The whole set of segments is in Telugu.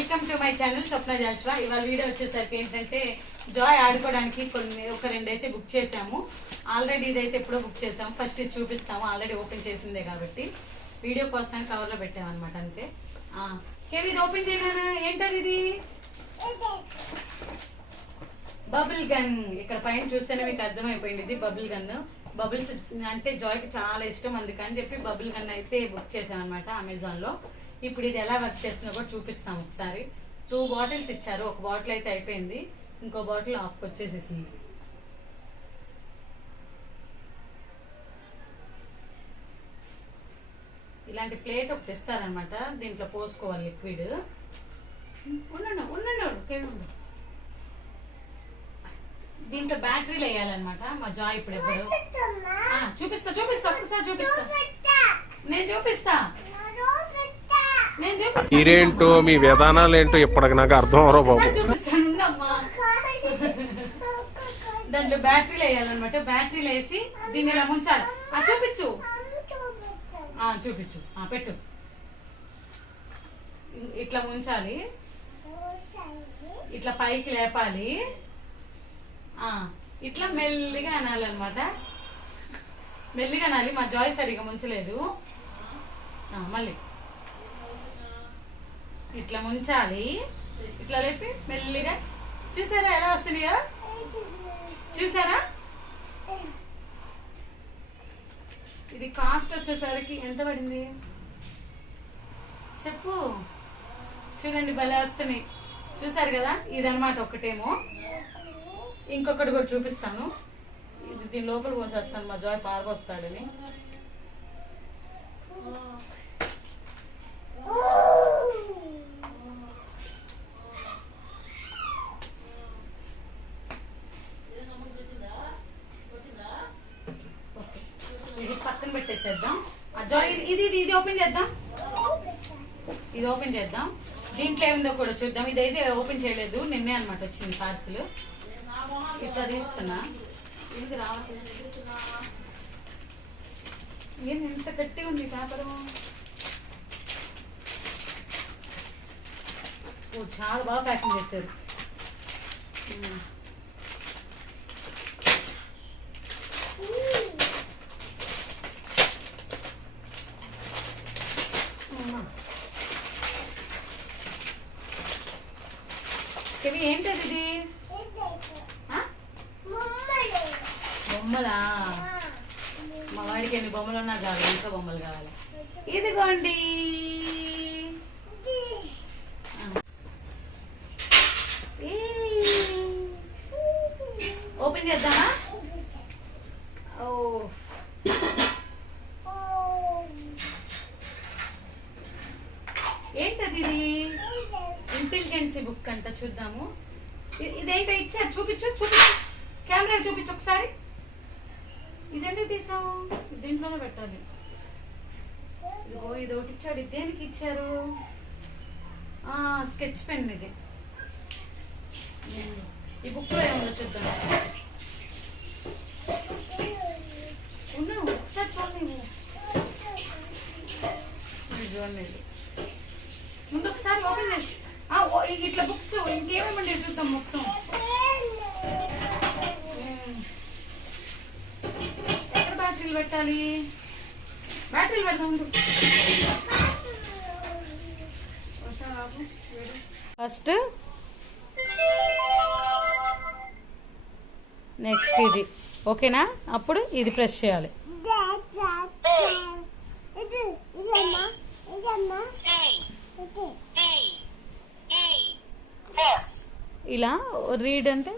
Welcome to my channel Swapna Joshua ఇవాళ వీడియో వచ్చేసరికి ఏంటంటే జాయ్ ఆడుకోవడానికి కొన్ని ఒక రెండు అయితే బుక్ చేసాము ఆల్రెడీ ఇదైతే ఎప్పుడో బుక్ చేసాము ఫస్ట్ ఇది చూపిస్తాము. ఆల్రెడీ ఓపెన్ చేసిందే కాబట్టి. వీడియో కోసం కవర్లో పెట్టామన్నమాట అంతే. ఆ, కేవి ఇది ఓపెన్ చేయగానే ఏంటది ఇది? బబుల్ గన్ ఇక్కడ పైన చూస్తేనే మీకు అర్థమైపోయింది. ఇది బబుల్ గన్ బబుల్స్ అంటే జాయ్కి చాలా ఇష్టం. అందుకని చెప్పి బబుల్ గన్ అయితే బుక్ చేసాం అనమాట అమెజాన్లో ఇప్పుడు ఇది ఎలా వర్క్ చేస్తుందో కూడా చూపిస్తాం ఒకసారి. టూ బాటిల్స్ ఇచ్చారు ఒక బాటిల్ అయితే అయిపోయింది. ఇంకో బాటిల్ ఆఫ్కి వచ్చేసేసింది. ఇలాంటి ప్లేట్ ఒకటి ఇస్తారనమాట దీంట్లో పోసుకోవాలి లిక్విడ్ ఉన్నాడు ఉన్నాడు కేవీ ఉండు. దీంట్లో బ్యాటరీలు వేయాలన్నమాట. మా జాయ్ ఇప్పుడు ఎప్పుడు చూపిస్తా చూపిస్తా ఒక్కసారి చూపిస్తా. నేను చూపిస్తా. నేను చూపిస్తా. మీరేంటో మీ విధానాలు ఏంటో ఇప్పటికి నాకు అర్థం అవరో బాబు. ఉండమ్మా. దాంట్లో బ్యాటరీలు వేయాలన్నమాట. బ్యాటరీలు వేసి దీన్ని ఇలా ముంచాలి. ఆ చూపించు. ఆ చూపించు. ఆ పెట్టు. ఇట్లా ముంచాలి. ఇట్లా పైకి లేపాలి. ఆ ఇట్లా మెల్లిగా అనాలన్నమాట. మెల్లిగా అనాలి. మా జాయ్ సరిగా ముంచలేదు. మళ్ళీ. ఇట్లా ముంచాలి. ఇట్లా లేపి మెల్లిగా. చూసారా ఎలా వస్తున్నాయో? చూసారా? ఇది కాస్ట్ వచ్చేసరికి ఎంత పడింది? చెప్పు. చూడండి భలే వస్తున్నాయి. చూసారు కదా? ఇదనమాట ఒకటేమో ఇంకొకటి కూడా చూపిస్తాను. ఇది దీని లోపల పోసేస్తాను మా జాయ్ పారబోస్తాడని ఓకే ఇది పక్కన పెట్టేసేద్దాం. ఆ ఇది- ఇది ఇది ఓపెన్ చేద్దాం. ఇది ఓపెన్ చేద్దాం. దీంట్లో ఏముందో కూడా చూద్దాం. ఇదైతే ఓపెన్ చేయలేదు. నిన్నే అనమాట వచ్చింది పార్సిల్ ఇట్లా తీస్తున్నా. ఇది రావట్లేదు ఏంది ఎంత గట్టిగా ఉంది పేపరు? ఓ చాలా బాగా ప్యాకింగ్ చేశారు. ఏంటది ఇది? బొమ్మలా? మా వాడికి ఎన్ని బొమ్మలు ఉన్నా చాలు ఇంకా బొమ్మలు కావాలి. ఇదిగోండి ఆ. ఏ. ఓపెన్ చేద్దామా ఓ ఏంటది ఇది ఇంటెలిజెన్సీ బుక్ అంట చూద్దాము. ఇదేంటో ఇచ్చారు? చూపించు చూపించు. కెమెరా చూపించు ఒకసారి. ఇదెందుకు తీసావు? దీంట్లోనే పెట్టాలి. ఇదిగో ఇది ఒకటి ఇచ్చాడు. దేనికి ఇచ్చారు? స్కెచ్ పెన్ ఇది. ఈ బుక్లో ఏముందో చూద్దాం. ఉన్నావు ఒకసారి చూడండి. చూడండి. ముందు ఒకసారి ఓపెన్ చేసి ఇట్లా బుక్స్ ఇంకేమేమండి చూద్దాం మొత్తం. ఎక్కడ బ్యాటరీలు పెట్టాలి? బ్యాటరీలు పెడదాం ఫస్ట్ నెక్స్ట్ ఇది. ఓకేనా అప్పుడు ఇది ప్రెస్ చేయాలి. ఇలా రీడ్ అంటే?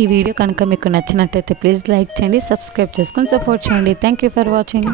ఈ వీడియో కనుక మీకు నచ్చినట్టయితే ప్లీజ్ లైక్ చేయండి సబ్స్క్రైబ్ చేసుకొని సపోర్ట్ చేయండి. Thank you for watching